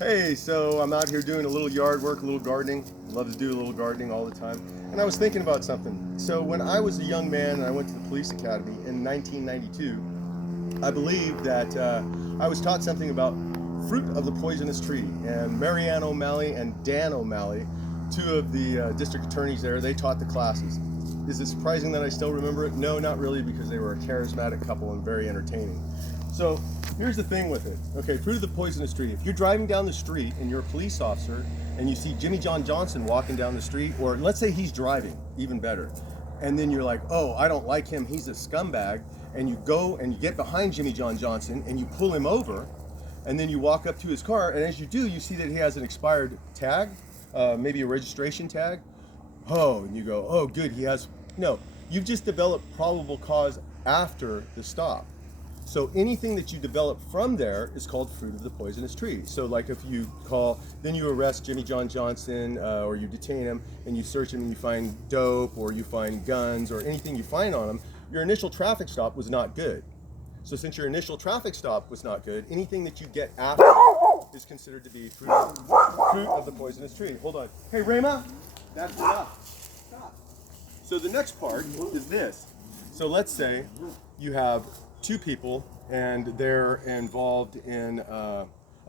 Hey, so I'm out here doing a little yard work, a little gardening. Love to do a little gardening all the time. And I was thinking about something. So when I was a young man and I went to the police academy in 1992, I believe that I was taught something about fruit of the poisonous tree. And Marianne O'Malley and Dan O'Malley, two of the district attorneys there, they taught the classes. Is it surprising that I still remember it? No, not really, because they were a charismatic couple and very entertaining. So here's the thing with it. Okay, fruit of the poisonous tree. If you're driving down the street and you're a police officer and you see Jimmy John Johnson walking down the street, or let's say he's driving, even better, and then you're like, oh, I don't like him, he's a scumbag, and you go and you get behind Jimmy John Johnson and you pull him over, and then you walk up to his car, and as you do, you see that he has an expired tag, maybe a registration tag. Oh, and you go, oh, good, he has, no, you've just developed probable cause after the stop. So anything that you develop from there is called fruit of the poisonous tree. So like if you call, then you arrest Jimmy John Johnson, or you detain him and you search him and you find dope or you find guns or anything you find on him, your initial traffic stop was not good. So since your initial traffic stop was not good, anything that you get after is considered to be fruit of the poisonous tree. Hold on. Hey, Rayma, that's enough. Stop. So the next part is this. So let's say you have two people and they're involved in a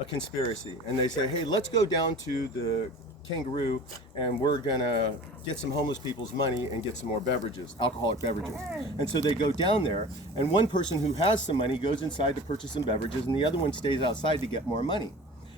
conspiracy, and they say, hey, let's go down to the Kangaroo and we're gonna get some homeless people's money and get some more beverages, alcoholic beverages. And so they go down there, and one person who has some money goes inside to purchase some beverages and the other one stays outside to get more money.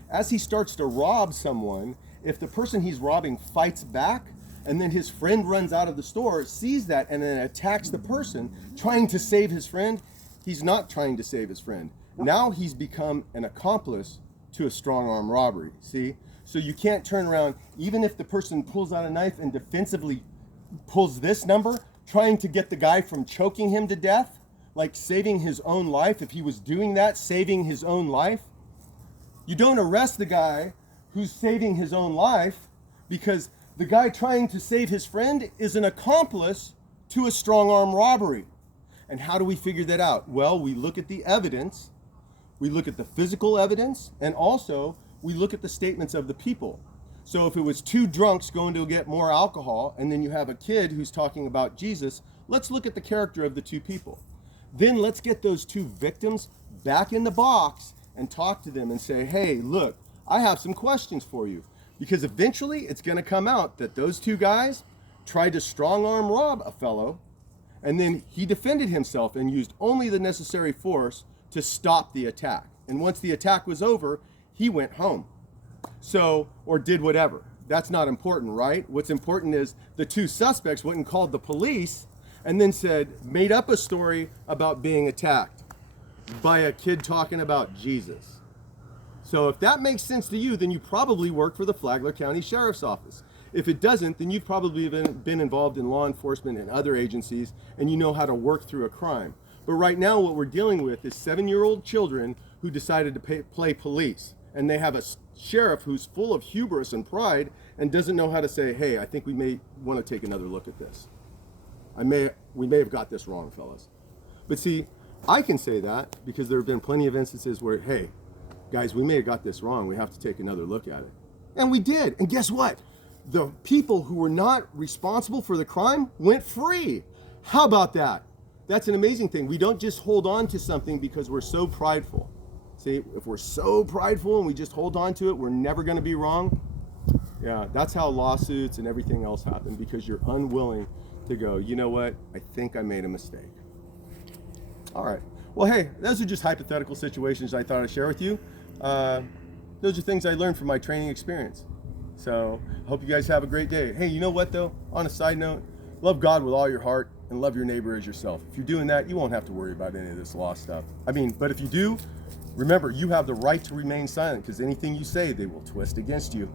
As he starts to rob someone, if the person he's robbing fights back and then his friend runs out of the store, sees that, and then attacks the person trying to save his friend, he's not trying to save his friend. Now he's become an accomplice to a strong arm robbery, see? So you can't turn around, even if the person pulls out a knife and defensively pulls this number, trying to get the guy from choking him to death, like saving his own life. If he was doing that, saving his own life, you don't arrest the guy who's saving his own life, because the guy trying to save his friend is an accomplice to a strong arm robbery. And how do we figure that out? Well, we look at the evidence, we look at the physical evidence, and also we look at the statements of the people. So if it was two drunks going to get more alcohol, and then you have a kid who's talking about Jesus, let's look at the character of the two people. Then let's get those two victims back in the box and talk to them and say, hey, look, I have some questions for you. Because eventually it's going to come out that those two guys tried to strong arm rob a fellow, and then he defended himself and used only the necessary force to stop the attack. And once the attack was over, he went home. So, or did whatever. That's not important, right? What's important is the two suspects went and called the police and then made up a story about being attacked by a kid talking about Jesus. So if that makes sense to you, then you probably work for the Flagler County Sheriff's Office. If it doesn't, then you've probably been involved in law enforcement and other agencies, and you know how to work through a crime. But right now what we're dealing with is 7-year-old children who decided to play police. And they have a sheriff who's full of hubris and pride and doesn't know how to say, hey, I think we may want to take another look at this. We may have got this wrong, fellas. But see, I can say that because there have been plenty of instances where, hey, guys, we may have got this wrong. We have to take another look at it. And we did. And guess what? The people who were not responsible for the crime went free. How about that? That's an amazing thing. We don't just hold on to something because we're so prideful. See, if we're so prideful and we just hold on to it, we're never going to be wrong. Yeah, that's how lawsuits and everything else happen, because you're unwilling to go, you know what? I think I made a mistake. All right. Well, hey, those are just hypothetical situations I thought I'd share with you. Those are things I learned from my training experience. So I hope you guys have a great day. Hey, you know what though? On a side note, love God with all your heart and love your neighbor as yourself. If you're doing that, you won't have to worry about any of this law stuff. But if you do, remember, you have the right to remain silent, because anything you say, they will twist against you.